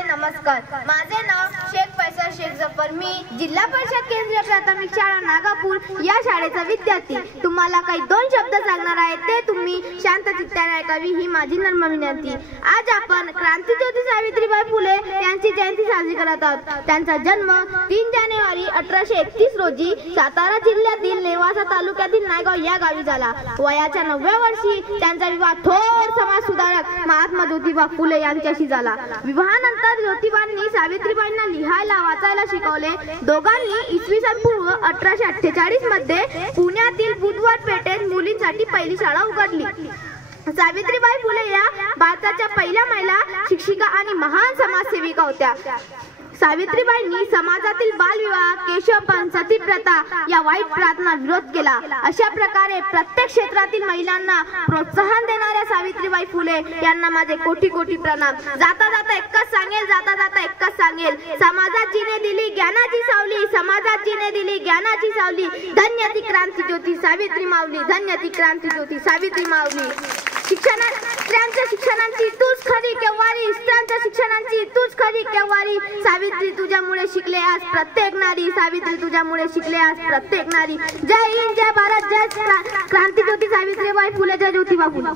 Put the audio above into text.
माझे नमस्कार. माझे नाव शेख फैसल शेख जफर. मी जिल्हा परिषद केंद्रीय प्राथमिक शाळा नागापूर या शाळेचा विद्यार्थी. तुम्हाला काही 2 शब्द सांगणार आहे, ते तुम्ही शांत चित्ताने ऐकावी ही माझी नम्र विनंती. आज आपण क्रांतीज्योती सावित्रीबाई फुले यांची जयंती साजरी करत आहोत. त्यांचा जन्म 3 जानेवारी 1831 रोजी सातारा जिल्ह्यातील नेवासा तालुक्यातील नायगाव या गावी झाला. वयाच्या 9व्या वर्षी त्यांचा विवाह थोर समाज सुधारक महात्मा ज्योतिबा फुले यांच्याशी झाला. विवाहानंतर ज्योतिबांनी सावित्रीबाईंना लिहायला वाचायला शिकवले. दोघांनी इसवी सन पूर्व 1848 मध्ये पुण्यातील बुधवार पेठेत मुलींसाठी पहिली शाळा उघडली. सावित्रीबाई फुले या भारताच्या पहिल्या महिला शिक्षिका आणि महान समाजसेविका होत्या. सावित्रीबाईंनी समाजातील बालविवाह, केशवपण, सतीप्रथा या वाईट प्रथांना विरोध केला. अशा प्रकारे प्रत्येक क्षेत्रातील महिलांना प्रोत्साहन देणाऱ्या सावित्रीबाई फुले यांना माझे कोटी कोटी प्रणाम. जाता जाता एकच सांगेल, समाजात जिने दिली ज्ञानाची सावली, समाजात जिने दिली ज्ञानाची सावली. धन्य ती क्रांती ज्योती सावित्री माऊली, धन्य ती क्रांती ज्योती सावित्री माऊली. स्त्रियांच्या शिक्षणाची तूच खरी केवारी, स्त्रियांच्या शिक्षणाची तूच खरी केवारी. सावित्री तुझ्यामुळे शिकले आज प्रत्येक नारी, सावित्री तुझ्यामुळे शिकले आज प्रत्येक नारी. जय हिंद, जय भारत, जय क्रांतीज्योती सावित्रीबाई फुले, जय ज्योतिबा फुले.